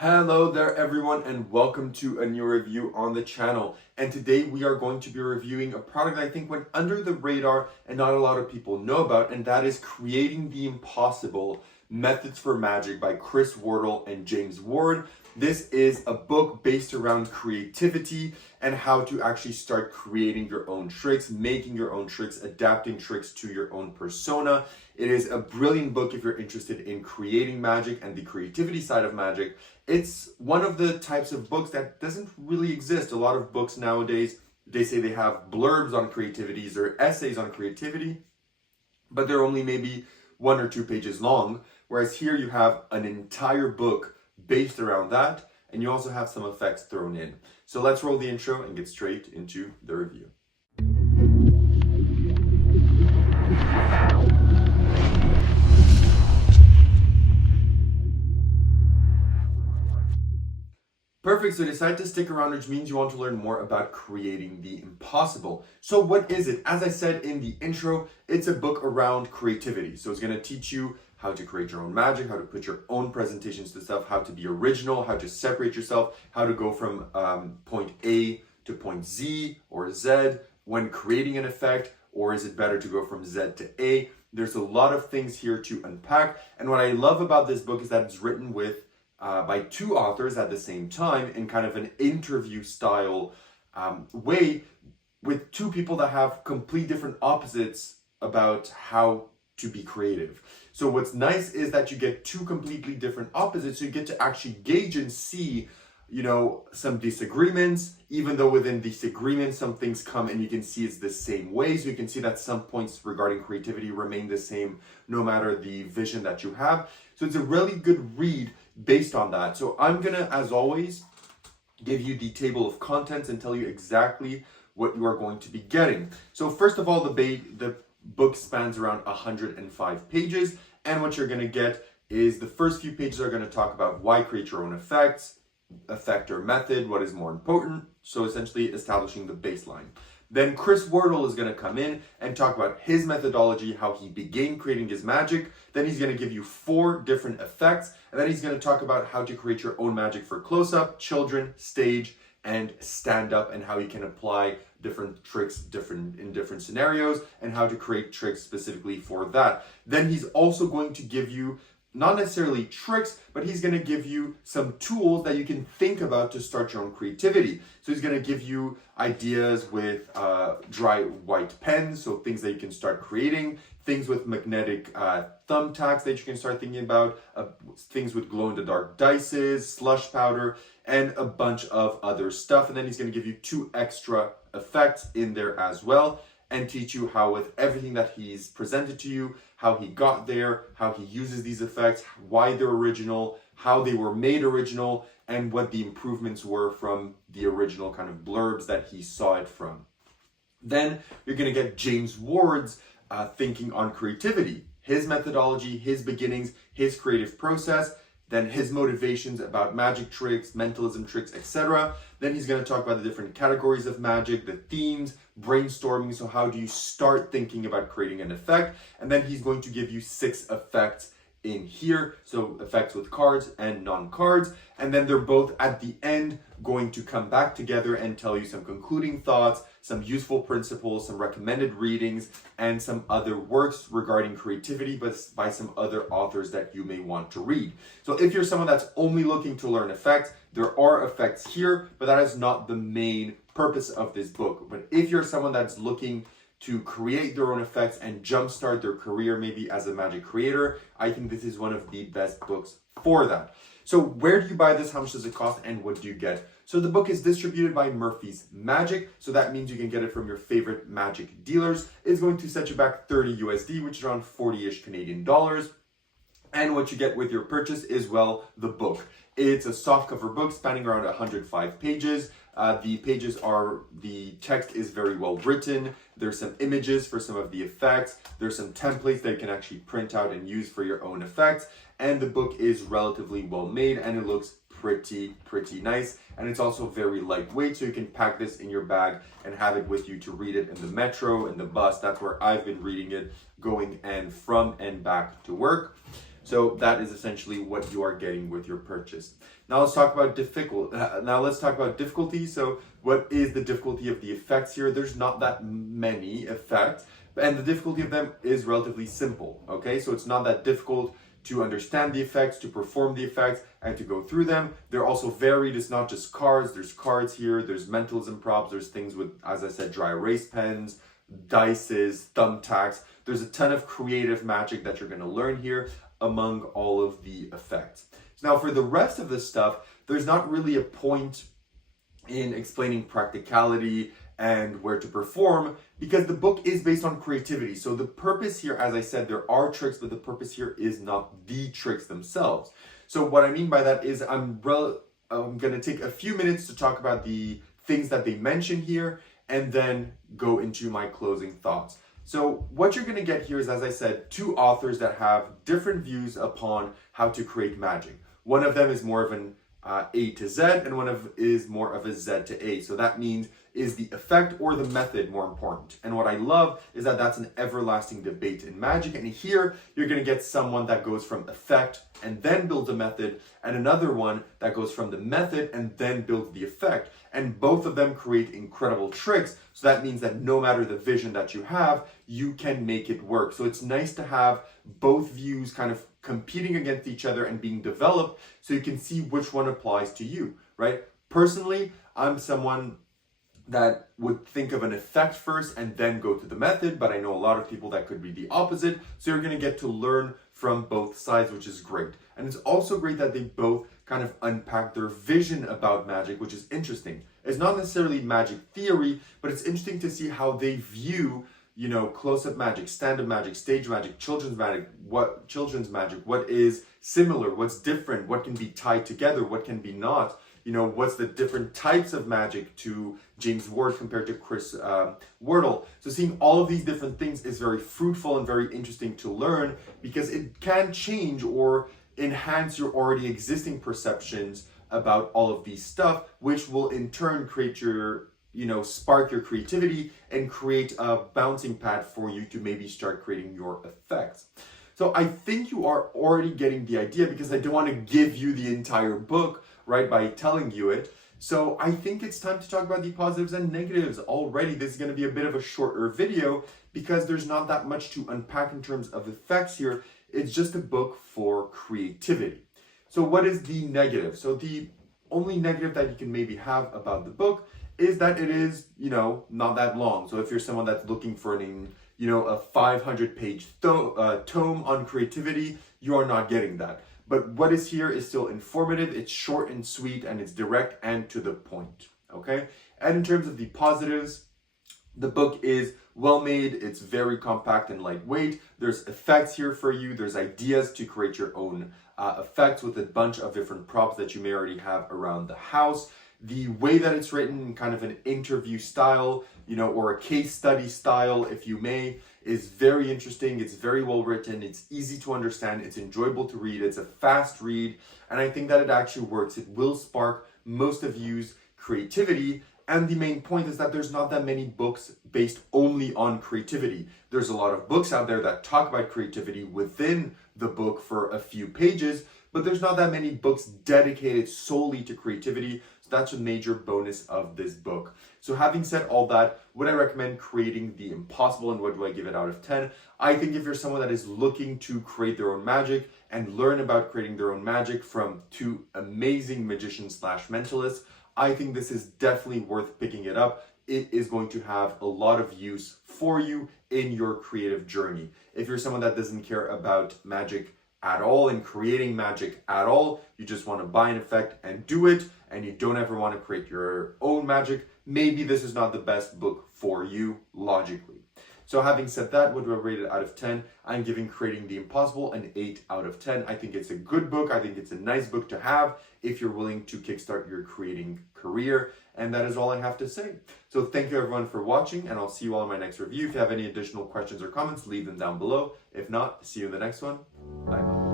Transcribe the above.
Hello there everyone and welcome to a new review on the channel. And today we are going to be reviewing a product that I think went under the radar and not a lot of people know about, and that is Creating the Impossible: Methods for Magic by C.Wardle and J.Ward. This is a book based around creativity and how to actually start creating your own tricks, making your own tricks, adapting tricks to your own persona. It is a brilliant book if you're interested in creating magic and the creativity side of magic. It's one of the types of books that doesn't really exist. A lot of books nowadays, they say they have blurbs on creativities or essays on creativity, but they're only maybe 1 or 2 pages long. Whereas here you have an entire book based around that, and you also have some effects thrown in. So let's roll the intro and get straight into the review. Perfect, so decide to stick around, which means you want to learn more about creating the impossible. So what is it? As I said in the intro, it's a book around creativity. So it's going to teach you how to create your own magic, how to put your own presentations to stuff, how to be original, how to separate yourself, how to go from point A to point Z or Z when creating an effect, or is it better to go from Z to A? There's a lot of things here to unpack. And what I love about this book is that it's written with by 2 authors at the same time in kind of an interview style way, with 2 people that have complete different opposites about how to be creative. So what's nice is that you get 2 completely different opposites, so you get to actually gauge and see, some disagreements, even though within disagreements some things come and you can see it's the same way. So you can see that some points regarding creativity remain the same no matter the vision that you have. So it's a really good read based on that. So I'm gonna, as always, give you the table of contents and tell you exactly what you are going to be getting. So first of all, the book spans around 105 pages, and what you're gonna get is the first few pages are gonna talk about why create your own effects, effect or method, what is more important. So essentially establishing the baseline. Then C.Wardle is going to come in and talk about his methodology, how he began creating his magic. Then he's going to give you 4 different effects. And then he's going to talk about how to create your own magic for close-up, children, stage, and stand-up, and how you can apply different tricks in different scenarios, and how to create tricks specifically for that. Then he's also going to give you not necessarily tricks, but he's going to give you some tools that you can think about to start your own creativity. So he's going to give you ideas with dry white pens, so things that you can start creating, things with magnetic thumbtacks that you can start thinking about, things with glow-in-the-dark dices, slush powder, and a bunch of other stuff. And then he's going to give you 2 extra effects in there as well, and teach you how, with everything that he's presented to you, how he got there, how he uses these effects, why they're original, how they were made original, and what the improvements were from the original kind of blurbs that he saw it from. Then you're going to get J.Ward's thinking on creativity, his methodology, his beginnings, his creative process, then his motivations about magic tricks, mentalism tricks, etc. Then he's going to talk about the different categories of magic, the themes, brainstorming, so how do you start thinking about creating an effect. And then he's going to give you 6 effects in here, so effects with cards and non-cards. And then they're both at the end going to come back together and tell you some concluding thoughts, some useful principles, some recommended readings, and some other works regarding creativity, but by some other authors that you may want to read. So if you're someone that's only looking to learn effects, there are effects here, but that is not the main purpose of this book. But if you're someone that's looking to create their own effects and jumpstart their career maybe as a magic creator, I think this is one of the best books for that. So where do you buy this? How much does it cost? And what do you get? So the book is distributed by Murphy's Magic. So that means you can get it from your favorite magic dealers. It's going to set you back 30 USD, which is around 40-ish Canadian dollars. And what you get with your purchase is, well, the book. It's a softcover book spanning around 105 pages. The text is very well written. There's some images for some of the effects. There's some templates that you can actually print out and use for your own effects. And the book is relatively well made, and it looks pretty nice. And it's also very lightweight, so you can pack this in your bag and have it with you to read it in the metro and the bus. That's where I've been reading it, going and from and back to work. So that is essentially what you are getting with your purchase. Now let's talk about difficulty. So what is the difficulty of the effects here? There's not that many effects, and the difficulty of them is relatively simple. Okay, so it's not that difficult to understand the effects, to perform the effects, and to go through them. They're also varied. It's not just cards. There's cards here. There's mentalism props. There's things with, as I said, dry erase pens, dices, thumbtacks. There's a ton of creative magic that you're going to learn here among all of the effects. So now for the rest of this stuff, there's not really a point in explaining practicality and where to perform, because the book is based on creativity. So the purpose here, as I said, there are tricks, but the purpose here is not the tricks themselves. So what I mean by that is I'm going to take a few minutes to talk about the things that they mention here and then go into my closing thoughts. So what you're going to get here is, as I said, two authors that have different views upon how to create magic. One of them is more of an A to Z, and is more of a Z to A. So that means, is the effect or the method more important? And what I love is that that's an everlasting debate in magic. And here you're going to get someone that goes from effect and then builds a method, and another one that goes from the method and then builds the effect. And both of them create incredible tricks. So that means that no matter the vision that you have, you can make it work. So it's nice to have both views kind of competing against each other and being developed so you can see which one applies to you, right? Personally, I'm someone that would think of an effect first and then go to the method, but I know a lot of people that could be the opposite. So you're going to get to learn from both sides, which is great. And it's also great that they both kind of unpack their vision about magic, which is interesting. It's not necessarily magic theory, but it's interesting to see how they view, you know, close-up magic, stand-up magic, stage magic, children's magic, what is similar, what's different, what can be tied together, what can be not. You know, what's the different types of magic to J.Ward compared to C.Wardle. So seeing all of these different things is very fruitful and very interesting to learn, because it can change or enhance your already existing perceptions about all of these stuff, which will in turn create your, you know, spark your creativity and create a bouncing pad for you to maybe start creating your effects. So I think you are already getting the idea, because I don't want to give you the entire book, right, by telling you it. So I think it's time to talk about the positives and negatives already. This is going to be a bit of a shorter video because there's not that much to unpack in terms of effects here. It's just a book for creativity. So what is the negative? So the only negative that you can maybe have about the book is that it is, you know, not that long. So if you're someone that's looking for an, you know, a 500-page tome on creativity, you are not getting that. But what is here is still informative, it's short and sweet, and it's direct and to the point, okay? And in terms of the positives, the book is well made, it's very compact and lightweight, there's effects here for you, there's ideas to create your own effects with a bunch of different props that you may already have around the house. The way that it's written in kind of an interview style, you know, or a case study style, if you may, is very interesting. It's very well written. It's easy to understand. It's enjoyable to read. It's a fast read. And I think that it actually works. It will spark most of you's creativity. And the main point is that there's not that many books based only on creativity. There's a lot of books out there that talk about creativity within the book for a few pages, but there's not that many books dedicated solely to creativity. So that's a major bonus of this book. So having said all that, would I recommend creating the impossible, and what do I give it out of 10? I think if you're someone that is looking to create their own magic and learn about creating their own magic from two amazing magicians / mentalists, I think this is definitely worth picking it up. It is going to have a lot of use for you in your creative journey. If you're someone that doesn't care about magic at all and creating magic at all, you just want to buy an effect and do it, and you don't ever want to create your own magic, maybe this is not the best book for you logically. So having said that, what do I rate it out of 10? I'm giving Creating the Impossible an 8 out of 10. I think it's a good book. I think it's a nice book to have if you're willing to kickstart your creating career. And that is all I have to say. So thank you everyone for watching, and I'll see you all in my next review. If you have any additional questions or comments, leave them down below. If not, see you in the next one. Bye bye.